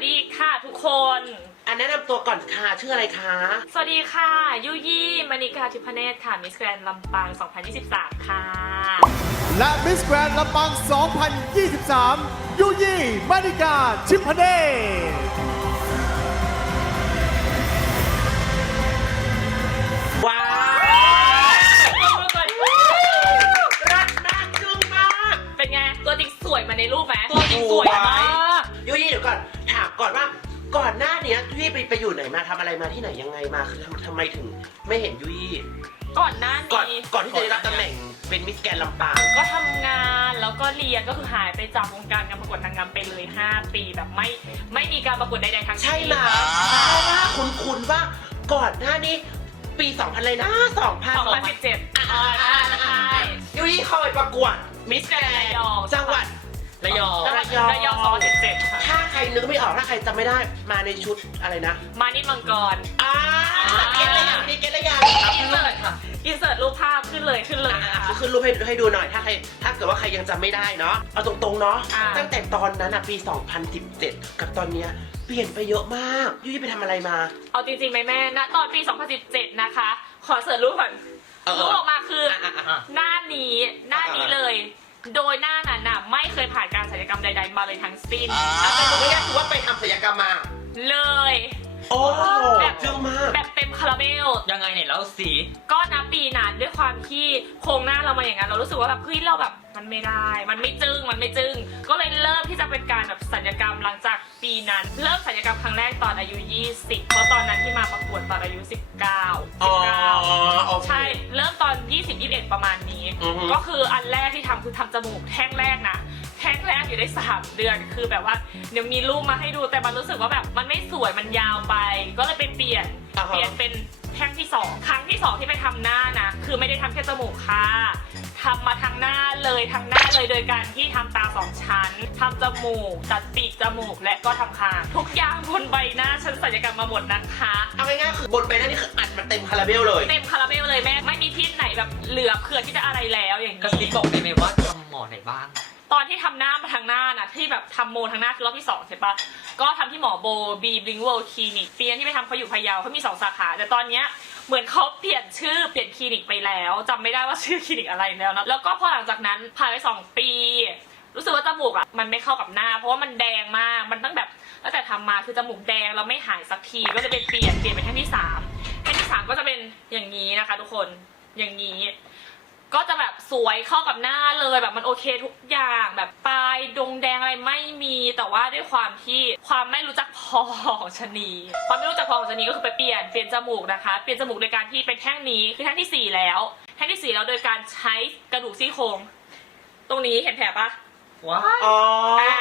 วัสดีค่ะทุกคน อันแนะนำตัวก่อนค่ะ ชื่ออะไรคะ สวัสดีค่ะ ยุยี่มณิกาทิพเนตรค่ะ มิสแกรนลำปาง 2023 ค่ะ และมิสแกรนลำปาง 2023ยูยี่มานิกาชิมพเนว้าวรักมากจุ้งมาก เป็นไง ตัวจริงสวยมาในรูปไหมตัวจริงสวยมาก ยุยี่เดี๋ยวก่อนถามก่อนว่า ก่อนหน้าเนี้ยยุยี่ไปไปอยู่ไหนมาทำอะไรมาที่ไหนยังไงมาคือทำทำไมถึงไม่เห็นยุยี่ก่อนหน้าก่อนนี้ก่อนที่จะได้รับตำแหน่งเป็นมิสแกรนด์ลำปาง ก็ทำงานแล้วก็เรียนก็คือหายไปจากวงการการประกวดนางงามไปเลย 5 ปีแบบไม่ไม่มีการประกวดใดๆทั้งสิ้นใช่ไหมเพราะว่าคุณคุณว่าก่อนหน้านี้ปี 2000เลยนะ2000 2017อ่าใช่ยุยี่เข้าไปประกวดมิสแกรนระด์ยองจังหวัด ระยองระยอง ระยอง2017ค่ะ ถ้าใครนึกไม่ออกถ้าใครจำไม่ได้มาในชุดอะไรนะมานิดมังกร อ่าเก็ตระยังนี่เก็ตระยังอินเสิร์ตค่ะ อินเสิร์ตรูปภาพขึ้นเลยขึ้นเลยอะนะอะคะขึ้นรูปให้ให้ดูหน่อยถ้าใครถ้าเกิดว่าใครยังจำไม่ได้เนาะเอาตรงๆเนาะอ่า ตั้งแต่ตอนนั้นอะปี 2017 กับตอนเนี้ยเปลี่ยนไปเยอะมากยุ้ยไปทำอะไรมา เอาจริงๆไหมแม่ณตอนปี 2017 นะคะ ขอเสิร์ชรูปก่อนเออรูปออกมาคือออะอะอะ หน้านี้หน้านี้เลย โดยหน้านั้นน่ะไม่เคยผ่านการศัลยกรรมใดๆมาเลยทั้งสิ้น อะแต่ผมไม่ได้คือว่าไปทำศัลยกรรมมา เลยโอ้โหแบบจึ้งมาก แบบเต็มคาราเบลยังไงเนี่ยแล้วสีก็นับปีนั้นด้วยความที่โครงหน้าเรามาอย่างนั้นเรารู้สึกว่าแบบเฮ้ยเราแบบมันไม่ได้ มันไม่จึ้งมันไม่จึ้งก็เลยเริ่มที่จะเป็นการแบบศัล ปีนั้นเริ่มศัลยกรรมครั้งแรกตอนอายุ 20 เพราะตอนนั้นที่มาประกวดตอนอายุ 19 อ๋อ19 โอเค ใช่ เริ่มตอน 20 21 ประมาณนี้ อือฮึ ก็คืออันแรกที่ทำคือทำจมูกแท่งแรกนะแท่งแรกอยู่ได้ 3 เดือน คือแบบว่าเดี๋ยวมีรูปมาให้ดูแต่มันรู้สึกว่าแบบมันไม่สวยมันยาวไป ก็เลยไปเปลี่ยน อ่าฮะ เปลี่ยนเป็นแท่งที่ 2 ครั้งที่ 2 ที่ไปทำหน้านะ คือไม่ได้ทำแค่จมูกค่ะ ทำมาทั้งหน้าเลยทั้งหน้าเลยโดยการที่ทำตาสองชั้นทำจมูกตัดปีกจมูกและก็ทำคางทุกอย่างบนใบหน้าฉันศัลยกรรมมาหมดนะคะ เอาง่ายๆคือบนใบหน้านี่คืออัดมาเต็มคาราเบลเลย เต็มคาราเบลเลยแม่ไม่มีที่ไหนแบบเหลือเผื่อที่จะอะไรแล้วอย่างกระนี้ ซิบบอกได้ไหมว่า อนที่ทำหน้ามาทางหน้านะที่แบบทำโมทางหน้าคือรอบที่สองใช่ปะก็ทำที่หมอโบบีบลิงเวิลคลินิกปีนั้นที่ไปทำเขาอยู่พะเยาเขามีสองสาขา แต่ตอนเนี้ยเหมือนเขาเปลี่ยนชื่อเปลี่ยนคลินิกไปแล้วจำไม่ได้ว่าชื่อคลินิกอะไรแล้วนะแล้วก็พอหลังจากนั้นผ่านไปสองปี รู้สึกว่าจมูกอะมันไม่เข้ากับหน้า เพราะว่ามันแดงมากมันตั้งแบบตั้งแต่ทำมาคือจมูกแดงแล้วไม่หายสักทีก็เลยไปเปลี่ยนเปลี่ยนเป็นแท่งที่สามแท่งที่สามก็จะเป็นอย่างนี้นะคะ ทุกคนอย่างนี้ ก็จะแบบสวยเข้ากับหน้าเลยแบบมันโอเคทุกอย่างแบบปลายดงแดงอะไรไม่มีแต่ว่าด้วยความที่ความไม่รู้จักพอของชะนีความไม่รู้จักพอของชะนีก็คือไปเปลี่ยนเปลี่ยนจมูกนะคะเปลี่ยนจมูกโดยการที่เป็นแท่งนี้คือแท่งที่สี่แล้วแท่งที่สี่แล้วโดยการใช้กระดูกซี่โครงตรงนี้เห็นแผลปะว้าอ๋ออ่า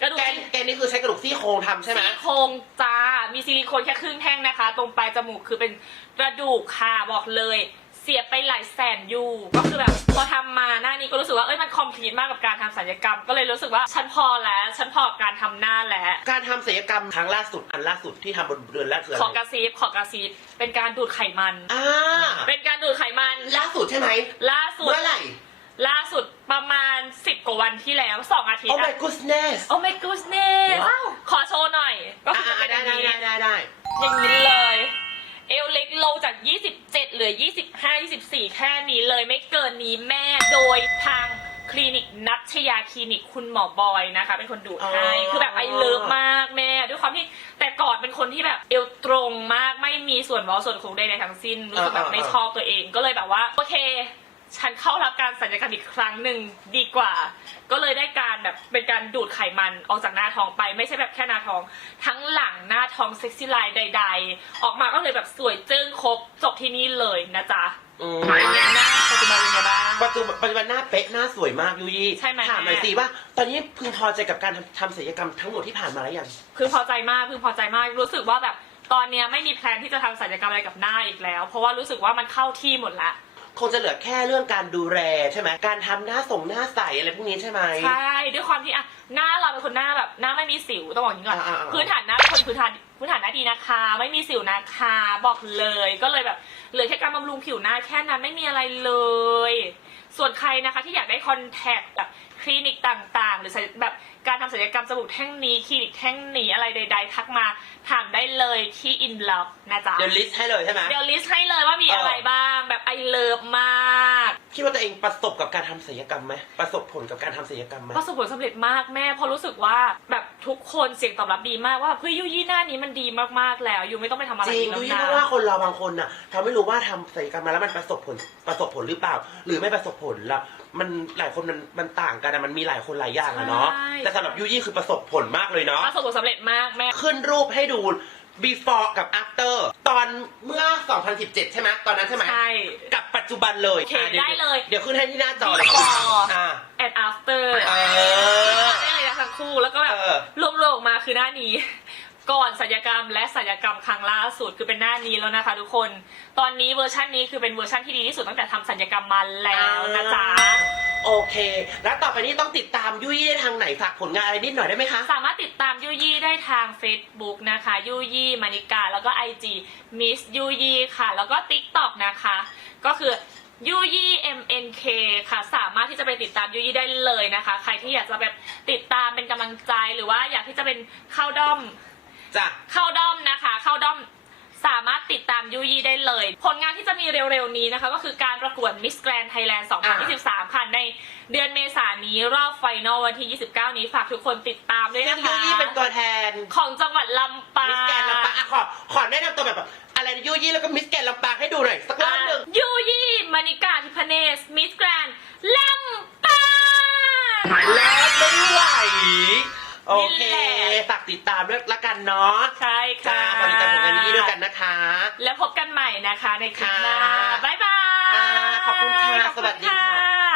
กระดูกแกนซี่ แกนนี่คือใช้กระดูกซี่โครงทำใช่ไหม ซี่โครงจ้า มีซิลิโคนแค่ครึ่งแท่งนะคะ ตรงปลายจมูกคือเป็นกระดูกค่ะบอกเลยเสียไปหลายแสนยูก็คือแบบพอทำมาหน้านี้ก็รู้สึกว่าเอ้ยมันคอมพลีทมากกับการทำศัลยกรรม ก็เลยรู้สึกว่าฉันพอแล้วฉันพอกับการทำหน้าแล้วการทำศัลยกรรมครั้งล่าสุดอันล่าสุดที่ทำบนเรือนแรกคืออะขไรอกระซีบขอกระซีบเป็นการดูดไขมันอ่าเป็นการดูดไขมันล่าสุดใช่ไหมล่าสุดเมื่อไหร่ล่าสุดประมาณ 10 กว่าวันที่แล้ว 2 อาทิตโอ้ย์ my goodness โอ้ my goodness ว้าวขอโชว์หน่อย ก็อ่าคือจะเป็นอได้ย่างได้นี้ได้ได้ได้อย่างนี้เลย เอวเล็กลงจาก27 เหลือ 25 24 แค่นี้เลยไม่เกินนี้แม่โดยทางคลินิกนัทชยาคลินิกคุณหมอบอยนะคะ เป็นคนดูดให้คือแบบไอเลิฟมากแม่ ด้วยความที่แต่ก่อนเป็นคนที่แบบเอวตรงมากไม่มีส่วนเว้าส่วนโค้งใดๆทั้งสิ้นรู้สึกแบบไม่ชอบตัวเองก็เลยแบบว่า โอเค ฉันเข้ารับการศัลยกรรมอีกครั้งหนึ่งดีกว่า ก็เลยได้การแบบเป็นการดูดไขมันออกจากหน้าท้องไป ไม่ใช่แบบแค่หน้าท้อง ทั้งหลังหน้าท้องเซ็กซี่ไลน์ใด ๆ ออกมาก็เลยแบบสวยจึ้งครบจบที่นี่เลยนะจ๊ะอืมเป็นไงหน้าปัจจุบันเป็นไงบ้าง ปัจจุบันปัจจุบันหน้าเป๊ะหน้าสวยมากยูยี่ใช่ไหมถามหน่อยแม่ สิว่า ตอนนี้พึงพอใจกับการทำทำศัลยกรรมทั้งหมดที่ผ่านมาแล้วยังพึงพอใจมากพึงพอใจมากรู้สึกว่าแบบตอนเนี้ยไม่มีแพลนที่จะทำศัลยกรรมอะไรกับหน้าอีกแล้ว เพราะว่ารู้สึกว่ามันเข้าที่หมดละ คงจะเหลือแค่เรื่องการดูแลใช่ไหมการทำหน้าส่งหน้าใสอะไรพวกนี้ใช่ไหม ใช่ด้วยความที่อะหน้าเราเป็นคนหน้าแบบหน้าไม่มีสิวต้องบอกอย่างนี้ก่อนอ่าๆๆพื้นฐานหน้าเป็นคนพื้นฐานพื้นฐานหน้าดีนะคะ ไม่มีสิวนะคะ บอกเลยก็เลยแบบเหลือแค่การบำรุงผิวหน้าแค่นั้นไม่มีอะไรเลย ส่วนใครนะคะที่อยากได้คอนแทคแบบค ลินิกต่างๆ หรือแบบการทำศัลยกรรมจมูกแท่งนี้คลินิกแท่งนี้อะไรใด ๆ ทักมาถามได้เลยที่อินบล็อกนะจ๊ะ เดี๋ยวลิสต์ให้เลยใช่ไหม เดี๋ยวลิสต์ให้เลยว่ามีเอออ อะไรบ้างแบบไอเลิฟมาก คิดว่าตัวเองประสบกับการทำศัลยกรรมไหมประสบผลกับการทำศัลยกรรมไหม ประสบผลสำเร็จมากแม่เพราะรู้สึกว่าแบบ ทุกคนเสียงตอบรับดีมากว่าเฮ้ยยูยี่หน้านี้มันดีมากๆแล้วยูไม่ต้องไปทำอะไรจริงอีกดูแล้วยิ่งนะว่าคนเราบางคนน่ะทำไม่รู้ว่าทำศัลยกรรมมาแล้วมันประสบผลประสบผลหรือเปล่า หรือไม่ประสบผลละมันหลายคนมันมันต่างกันอะมันมีหลายคนหลายอย่างอะเนาะแต่สำหรับยูยี่คือประสบผลมากเลยเนาะ ประสบผลสำเร็จมากแม่ ขึ้นรูปให้ดู before กับ after ตอนเมื่อ 2017 ใช่ไหมตอนนั้นใช่ไหมใช่ กับปัจจุบันเลยโอเคอะวได้เลย เดี๋ยวขึ้นให้ที่หน้าจอเลย Before อ่า and after เออ คู่แล้วก็แบบเออ รวมๆออกมาคือหน้านี้ ก่อนศัลยกรรมและศัลยกรรมครั้งล่าสุดคือเป็นหน้านี้แล้วนะคะทุกคน ตอนนี้เวอร์ชันนี้คือเป็นเวอร์ชันที่ดีที่สุดตั้งแต่ทำศัลยกรรมมาแล้วนะจ๊ะ โอเค แล้วต่อไปนี้ต้องติดตามยุ้ยได้ทางไหนฝากผลงานอะไรนิดหน่อยได้ไหมคะ สามารถติดตามยูยี่ได้ทาง Facebook นะคะยูยี่มานิกาแล้วก็ IG Miss ยูยี่ค่ะ แล้วก็ TikTok นะคะ ก็คือ ยูยี่ MNK ค่ะ สามารถที่จะไปติดตามยูยี่ได้เลยนะคะ ใครที่อยากจะแบบติดตามเป็นกำลังใจหรือว่าอยากที่จะเป็นเข้าด้อม จ้ะ เข้าด้อมนะคะ เข้าด้อมสามารถติดตามูยี่ได้เลย ผลงานที่จะมีเร็วๆนี้นะคะ ก็คือการประกวด Miss Grand Thailand 2023 ค่ะ ในเดือนเมษายนนี้รอบไฟนอลวันที่ 29 นี้ฝากทุกคนติดตามด้วยซึ่นะงคะยุ้ยเป็นตัวแทนของจังหวัดลำปามิสแกนลำปางอะขอขอแนะนำตัวแบบแบบอะไรนะยุ้ยแล้วก็มิสแกนลำปางให้ดูหน่อย เนสมิสแกรนลำปางแล้วไม่ไหวโอเคนี่แหละฝากติดตามด้วยละกันเนาะใช่จ้าค่ะขอติดตามผลงานนี้ด้วยกันนะคะ แล้วพบกันใหม่นะคะในคลิปหน้าค่ะบ๊ายบายค่ะขอบคุณค่ะขอบสวัสดีค่ะะ